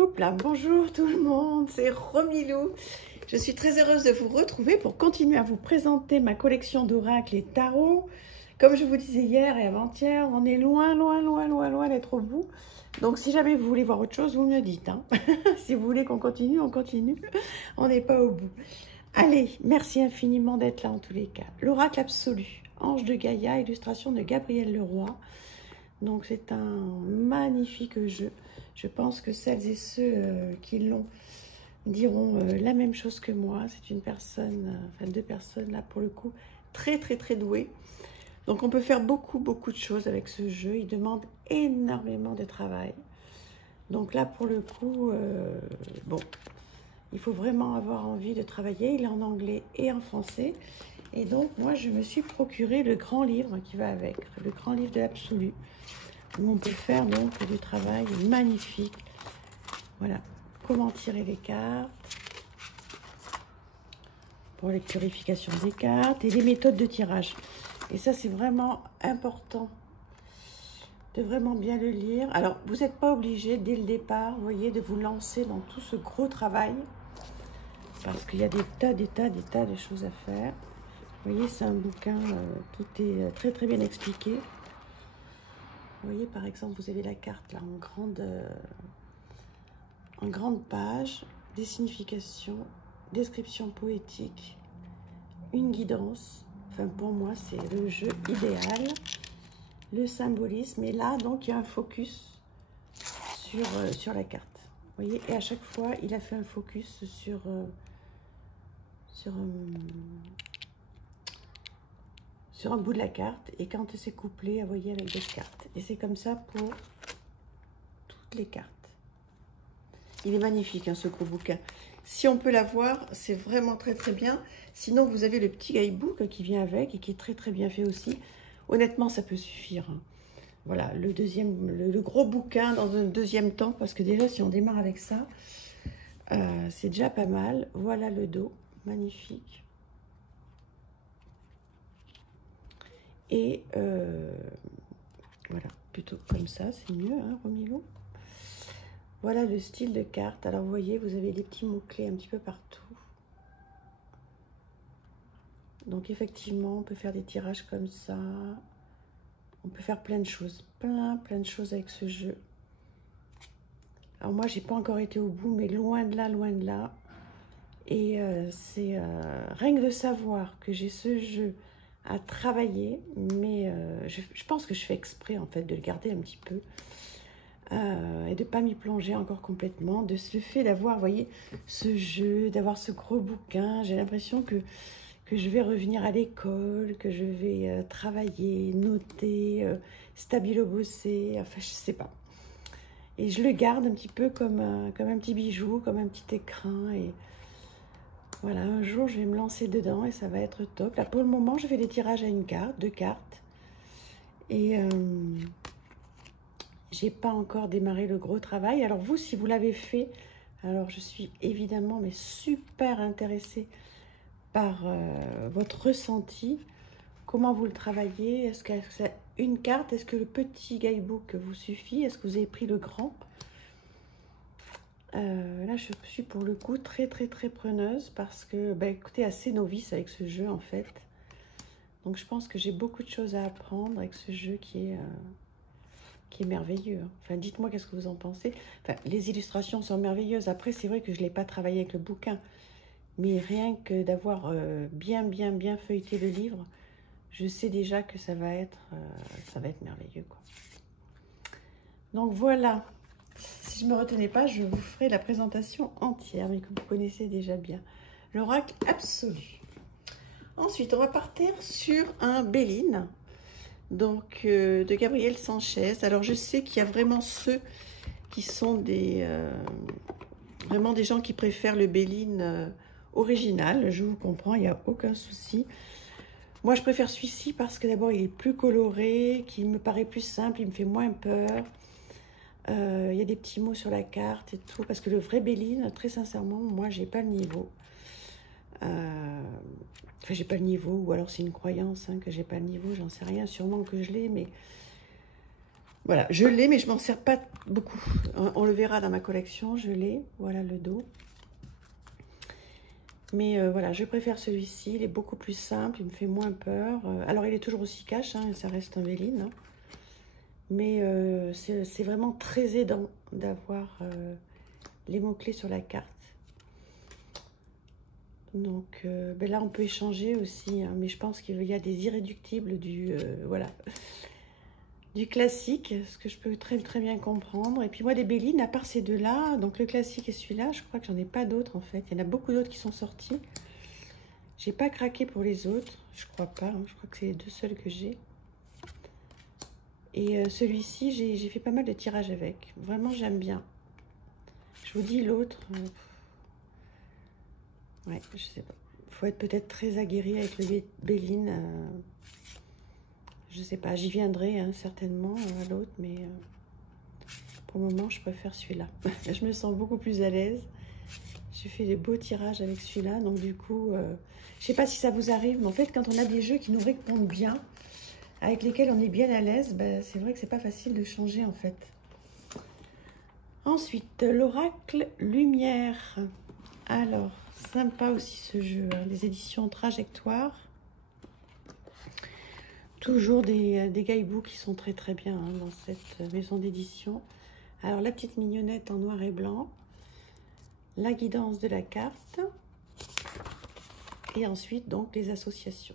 Hop là, bonjour tout le monde, c'est Romilou. Je suis très heureuse de vous retrouver pour continuer à vous présenter ma collection d'oracles et tarots. Comme je vous disais hier et avant-hier, on est loin d'être au bout. Donc si jamais vous voulez voir autre chose, vous me le dites. Hein. Si vous voulez qu'on continue, on continue. On n'est pas au bout. Allez, merci infiniment d'être là en tous les cas. L'oracle absolu, Ange de Gaïa, illustration de Gabriel Leroy. Donc c'est un magnifique jeu. Je pense que celles et ceux qui l'ont diront la même chose que moi. C'est une personne, enfin deux personnes là pour le coup, très douées. Donc on peut faire beaucoup de choses avec ce jeu. Il demande énormément de travail. Donc là pour le coup, bon, il faut vraiment avoir envie de travailler. Il est en anglais et en français. Et donc moi je me suis procuré le grand livre qui va avec, le grand livre de l'absolu, où on peut faire donc du travail magnifique. Voilà, comment tirer les cartes, pour les purifications des cartes et les méthodes de tirage. Et ça c'est vraiment important de vraiment bien le lire. Alors vous n'êtes pas obligé dès le départ, vous voyez, de vous lancer dans tout ce gros travail, parce qu'il y a des tas de choses à faire. Vous voyez, c'est un bouquin, tout est très bien expliqué. Vous voyez, par exemple, vous avez la carte là en grande page, des significations, description poétique, une guidance. Enfin, pour moi, c'est le jeu idéal. Le symbolisme. Et là, donc, il y a un focus sur la carte. Vous voyez, et à chaque fois, il a fait un focus sur un bout de la carte, et quand c'est couplé, vous voyez, avec d'autres cartes. Et c'est comme ça pour toutes les cartes. Il est magnifique, hein, ce gros bouquin. Si on peut l'avoir, c'est vraiment très bien. Sinon, vous avez le petit guidebook qui vient avec et qui est très bien fait aussi. Honnêtement, ça peut suffire. Hein. Voilà, le gros bouquin dans un deuxième temps, parce que déjà, si on démarre avec ça, c'est déjà pas mal. Voilà le dos, magnifique. Et voilà, plutôt comme ça, c'est mieux, hein, Romilou. Voilà le style de carte. Alors, vous voyez, vous avez des petits mots-clés un petit peu partout. Donc, effectivement, on peut faire des tirages comme ça. On peut faire plein de choses, plein de choses avec ce jeu. Alors, moi, j'ai pas encore été au bout, mais loin de là. Et c'est rien que de savoir que j'ai ce jeu à travailler, mais je pense que je fais exprès en fait de le garder un petit peu et de pas m'y plonger encore complètement, de ce fait d'avoir, vous voyez, ce jeu, d'avoir ce gros bouquin. J'ai l'impression que je vais revenir à l'école, que je vais travailler, noter, stabilo-bosser, enfin je sais pas. Et je le garde un petit peu comme un petit bijou, comme un petit écrin. Et voilà, un jour, je vais me lancer dedans et ça va être top. Là, pour le moment, je fais des tirages à une carte, 2 cartes. Et j'ai pas encore démarré le gros travail. Alors vous, si vous l'avez fait, alors je suis évidemment mais super intéressée par votre ressenti. Comment vous le travaillez? Est-ce que c'est une carte? Est-ce que le petit guidebook vous suffit? Est-ce que vous avez pris le grand? Là, je suis pour le coup très preneuse parce que, bah, écoutez, assez novice avec ce jeu en fait. Donc, je pense que j'ai beaucoup de choses à apprendre avec ce jeu qui est merveilleux. Enfin, dites-moi qu'est-ce que vous en pensez. Enfin, les illustrations sont merveilleuses. Après, c'est vrai que je ne l'ai pas travaillé avec le bouquin. Mais rien que d'avoir bien feuilleté le livre, je sais déjà que ça va être merveilleux, quoi. Donc, voilà. Si je ne me retenais pas, je vous ferai la présentation entière, mais que vous connaissez déjà bien. L'oracle absolu. Ensuite, on va partir sur un Béline, donc de Gabriel Sanchez. Alors, je sais qu'il y a vraiment ceux qui sont vraiment des gens qui préfèrent le Béline original. Je vous comprends, il n'y a aucun souci. Moi, je préfère celui-ci parce que d'abord, il est plus coloré, qu'il me paraît plus simple, il me fait moins peur. Il y a des petits mots sur la carte et tout, parce que le vrai Béline, très sincèrement, moi, j'ai pas le niveau. Enfin, j'ai pas le niveau, ou alors c'est une croyance hein, que j'ai pas le niveau, j'en sais rien, sûrement que je l'ai, mais Voilà, je l'ai, mais je m'en sers pas beaucoup. On le verra dans ma collection, je l'ai. Voilà le dos. Mais voilà, je préfère celui-ci. Il est beaucoup plus simple, il me fait moins peur. Alors, il est toujours aussi cash, hein, ça reste un Béline. Hein. Mais c'est vraiment très aidant d'avoir les mots-clés sur la carte. Donc ben là, on peut échanger aussi. Hein, mais je pense qu'il y a des irréductibles voilà, du classique, ce que je peux très bien comprendre. Et puis moi, des Bélines, à part ces deux-là, donc le classique et celui-là, je crois que j'en ai pas d'autres en fait. Il y en a beaucoup d'autres qui sont sortis. J'ai pas craqué pour les autres, je crois pas. Hein. Je crois que c'est les deux seuls que j'ai. Et celui-ci, j'ai fait pas mal de tirages avec. Vraiment, j'aime bien. Je vous dis l'autre. Ouais, je sais pas. Faut être peut-être très aguerri avec le Béline. Je sais pas, j'y viendrai hein, certainement à l'autre, mais pour le moment, je préfère celui-là. Je me sens beaucoup plus à l'aise. J'ai fait des beaux tirages avec celui-là, donc du coup, je sais pas si ça vous arrive, mais en fait, quand on a des jeux qui nous répondent bien, avec lesquels on est bien à l'aise, ben, c'est vrai que c'est pas facile de changer en fait. Ensuite, l'oracle lumière. Alors, sympa aussi ce jeu, hein, des éditions Trajectoire. Toujours des guidebooks qui sont très bien hein, dans cette maison d'édition. Alors, la petite mignonnette en noir et blanc. La guidance de la carte. Et ensuite, donc, les associations.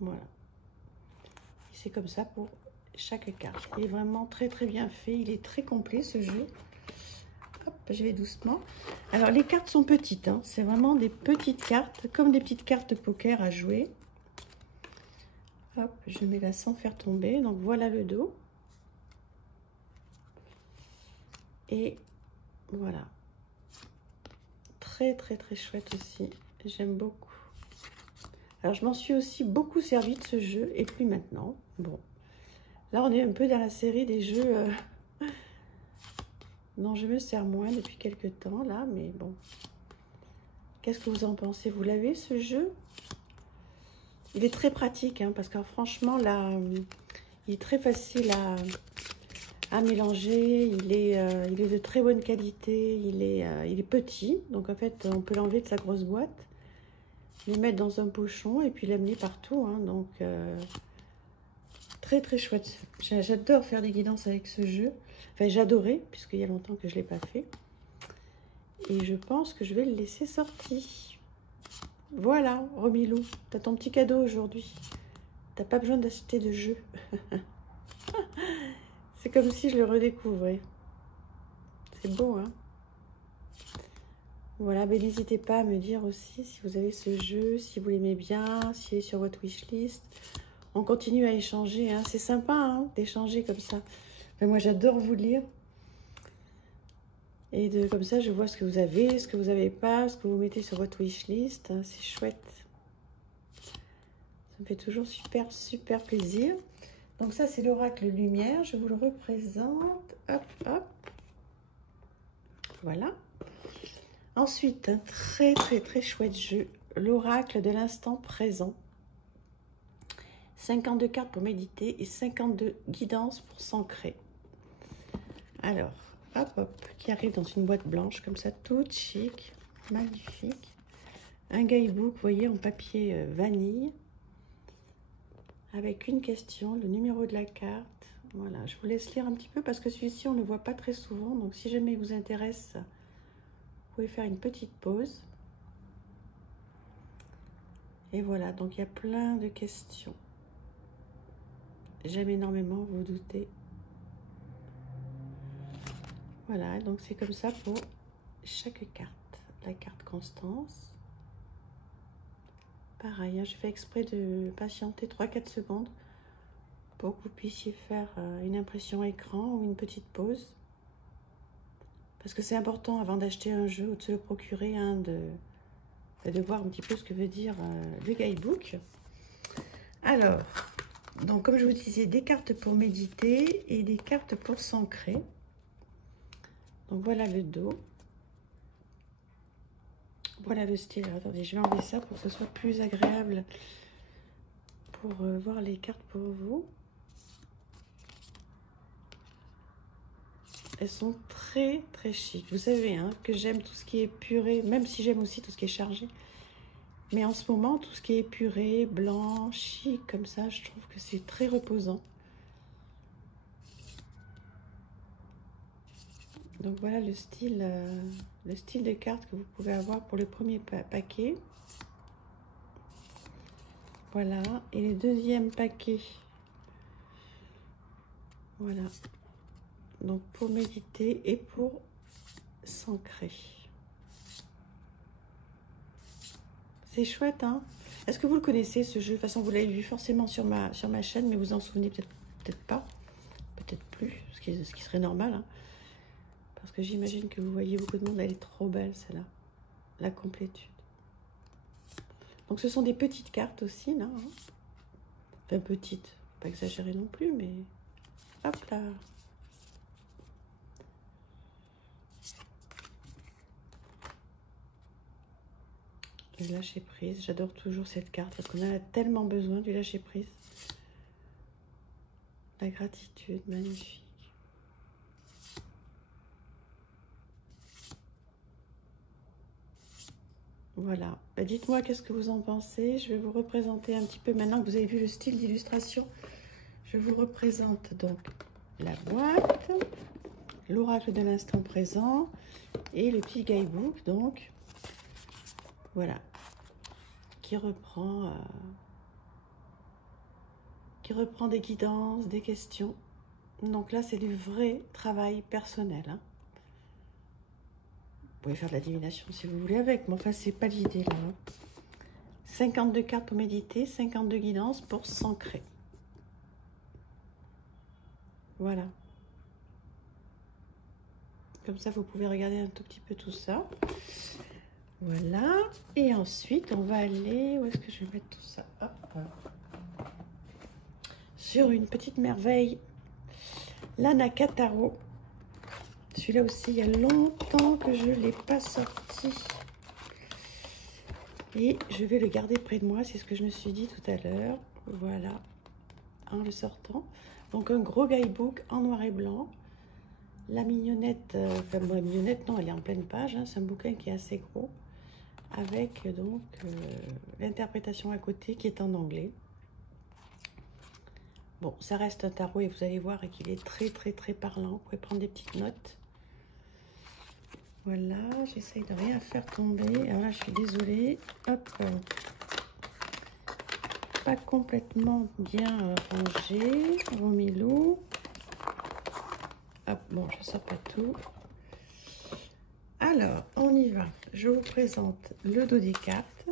Voilà. C'est comme ça pour chaque carte. Il est vraiment très bien fait. Il est très complet ce jeu. Hop, je vais doucement. Alors, les cartes sont petites. Hein. C'est vraiment des petites cartes, comme des petites cartes de poker à jouer. Hop, je mets là sans faire tomber. Donc, voilà le dos. Et voilà. Très chouette aussi. J'aime beaucoup. Alors, je m'en suis aussi beaucoup servi de ce jeu. Et puis maintenant, bon. Là, on est un peu dans la série des jeux dont je me sers moins depuis quelques temps, là. Mais bon. Qu'est-ce que vous en pensez? Vous l'avez, ce jeu? Il est très pratique, hein, parce que franchement, là, il est très facile à mélanger. Il est de très bonne qualité. Il est petit. Donc, en fait, on peut l'enlever de sa grosse boîte. Les mettre dans un pochon et puis l'amener partout. Hein, donc, très chouette. J'adore faire des guidances avec ce jeu. Enfin, j'adorais, puisqu'il y a longtemps que je ne l'ai pas fait. Et je pense que je vais le laisser sorti. Voilà, Romilou, t'as ton petit cadeau aujourd'hui. T'as pas besoin d'acheter de jeu. C'est comme si je le redécouvrais. C'est beau, hein? Voilà, ben n'hésitez pas à me dire aussi si vous avez ce jeu, si vous l'aimez bien, s'il est sur votre wishlist. On continue à échanger, hein. C'est sympa hein, d'échanger comme ça. Ben, moi, j'adore vous lire. Et comme ça, je vois ce que vous avez, ce que vous n'avez pas, ce que vous mettez sur votre wishlist. Hein, c'est chouette. Ça me fait toujours super plaisir. Donc ça, c'est l'oracle lumière. Je vous le représente. Hop, hop. Voilà. Ensuite, un très chouette jeu. L'oracle de l'instant présent. 52 cartes pour méditer et 52 guidances pour s'ancrer. Alors, hop, qui arrive dans une boîte blanche, comme ça, toute chic, magnifique. Un guidebook, vous voyez, en papier vanille, avec une question, le numéro de la carte. Voilà, je vous laisse lire un petit peu, parce que celui-ci, on ne le voit pas très souvent. Donc, si jamais il vous intéresse, vous pouvez faire une petite pause. Et voilà, donc il y a plein de questions. J'aime énormément, vous doutez. Voilà, donc c'est comme ça pour chaque carte. La carte Constance. Pareil, hein, je fais exprès de patienter 3-4 secondes pour que vous puissiez faire une impression écran ou une petite pause. Parce que c'est important avant d'acheter un jeu ou de se le procurer, hein, de voir un petit peu ce que veut dire le guidebook. Alors, donc comme je vous disais, des cartes pour méditer et des cartes pour s'ancrer. Donc voilà le dos. Voilà le style. Alors, attendez, je vais enlever ça pour que ce soit plus agréable pour voir les cartes pour vous. Elles sont très très chic. Vous savez hein, que j'aime tout ce qui est épuré, même si j'aime aussi tout ce qui est chargé. Mais en ce moment, tout ce qui est épuré, blanc, chic, comme ça, je trouve que c'est très reposant. Donc voilà le style de carte que vous pouvez avoir pour le premier paquet. Voilà, et le deuxième paquet. Voilà. Donc pour méditer et pour s'ancrer. C'est chouette, hein? Est-ce que vous le connaissez, ce jeu? De toute façon, vous l'avez vu forcément sur ma chaîne, mais vous en souvenez peut-être pas, peut-être plus, ce qui serait normal, hein? Parce que j'imagine que vous voyez beaucoup de monde. Elle est trop belle, celle-là. La complétude. Donc, ce sont des petites cartes aussi, là. Hein? Enfin, petites. Pas exagéré non plus, mais... Hop là. Le lâcher prise. J'adore toujours cette carte parce qu'on a tellement besoin du lâcher prise. La gratitude, magnifique. Voilà, dites-moi qu'est-ce que vous en pensez. Je vais vous représenter un petit peu, maintenant que vous avez vu le style d'illustration, je vous représente donc la boîte, l'oracle de l'instant présent et le petit guidebook, donc voilà, qui reprend des guidances, des questions. Donc là, c'est du vrai travail personnel, hein. Vous pouvez faire de la divination si vous voulez avec, mais enfin, c'est pas l'idée là. 52 cartes pour méditer, 52 guidances pour s'ancrer. Voilà. Comme ça, vous pouvez regarder un tout petit peu tout ça. Voilà. Et ensuite, on va aller... Où est-ce que je vais mettre tout ça? Hop. Sur une petite merveille, l'Anaka Tarot. Celui-là aussi, il y a longtemps que je ne l'ai pas sorti. Et je vais le garder près de moi, c'est ce que je me suis dit tout à l'heure. Voilà, en le sortant. Donc un gros guidebook en noir et blanc. La mignonnette, enfin bon, la mignonnette, non, elle est en pleine page. Hein, c'est un bouquin qui est assez gros. Avec donc l'interprétation à côté qui est en anglais. Bon, ça reste un tarot et vous allez voir qu'il est très très très parlant. Vous pouvez prendre des petites notes. Voilà, j'essaye de rien faire tomber. Alors là, je suis désolée. Hop. Pas complètement bien rangé. Romilou. Hop, bon, je ne sors pas tout. Alors, on y va. Je vous présente le dos des cartes.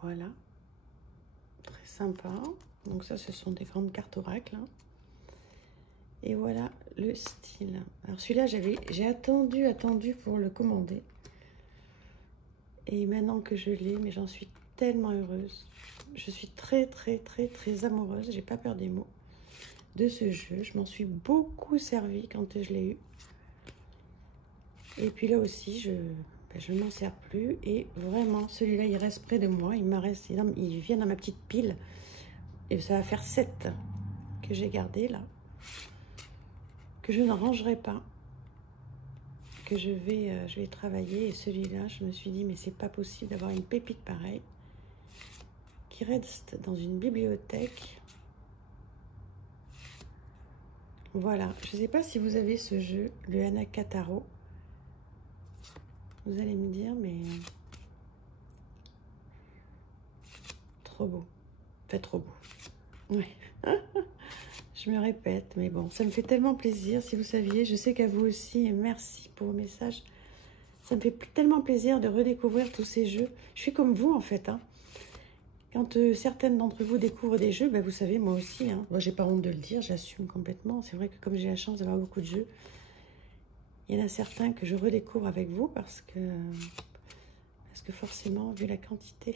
Voilà. Très sympa. Donc ça, ce sont des grandes cartes oracles. Hein. Et voilà le style. Alors celui-là, j'ai attendu pour le commander. Et maintenant que je l'ai, mais j'en suis tellement heureuse. Je suis très, très, très, très amoureuse. J'ai pas peur des mots de ce jeu. Je m'en suis beaucoup servi quand je l'ai eu. Et puis là aussi, je ne m'en sers plus. Et vraiment, celui-là, il reste près de moi. Il vient dans ma petite pile. Et ça va faire 7 que j'ai gardé là. Que je ne rangerai pas, que je vais travailler. Et celui-là, je me suis dit, mais c'est pas possible d'avoir une pépite pareille qui reste dans une bibliothèque. Voilà, je ne sais pas si vous avez ce jeu, le Anaka Tarot. Vous allez me dire, mais trop beau, enfin trop beau. Ouais. Je me répète, mais bon, ça me fait tellement plaisir. Si vous saviez, je sais qu'à vous aussi, et merci pour vos messages. Ça me fait tellement plaisir de redécouvrir tous ces jeux. Je suis comme vous, en fait. Hein. Quand certaines d'entre vous découvrent des jeux, ben, vous savez, moi aussi. Hein. Moi, j'ai pas honte de le dire, j'assume complètement. C'est vrai que comme j'ai la chance d'avoir beaucoup de jeux, il y en a certains que je redécouvre avec vous parce que forcément, vu la quantité...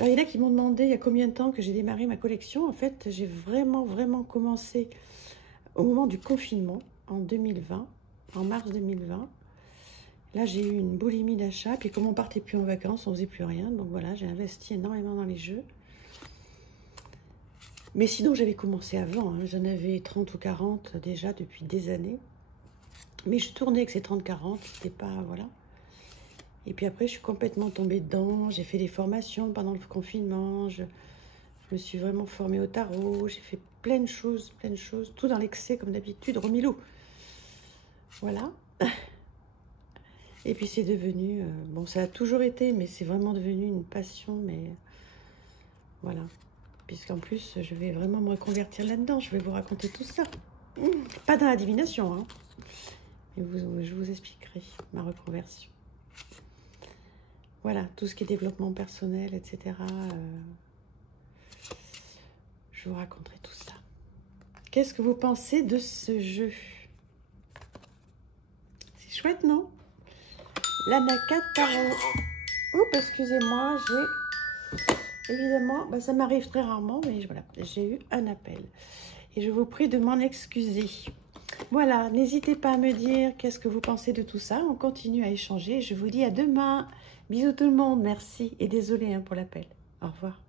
Alors, il y en a qui m'ont demandé il y a combien de temps que j'ai démarré ma collection. En fait, j'ai vraiment commencé au moment du confinement, en 2020, en mars 2020. Là, j'ai eu une boulimie d'achat. Puis comme on partait plus en vacances, on faisait plus rien. Donc voilà, j'ai investi énormément dans les jeux. Mais sinon, j'avais commencé avant. Hein. J'en avais 30 ou 40 déjà depuis des années. Mais je tournais avec ces 30-40, c'était pas... Voilà. Et puis après, je suis complètement tombée dedans. J'ai fait des formations pendant le confinement. Je me suis vraiment formée au tarot. J'ai fait plein de choses. Tout dans l'excès, comme d'habitude. Romilou. Voilà. Et puis c'est devenu... bon, ça a toujours été, mais c'est vraiment devenu une passion. Mais voilà. Puisqu'en plus, je vais vraiment me reconvertir là-dedans. Je vais vous raconter tout ça. Pas dans la divination, hein. Et je vous expliquerai ma reconversion. Voilà, tout ce qui est développement personnel, etc. Je vous raconterai tout ça. Qu'est-ce que vous pensez de ce jeu? C'est chouette, non? L'Anaka Tarot. Oups, excusez-moi, j'ai... Évidemment, bah, ça m'arrive très rarement, mais voilà, j'ai eu un appel. Et je vous prie de m'en excuser. Voilà, n'hésitez pas à me dire qu'est-ce que vous pensez de tout ça. On continue à échanger. Je vous dis à demain. Bisous tout le monde, merci. Et désolé hein, pour l'appel. Au revoir.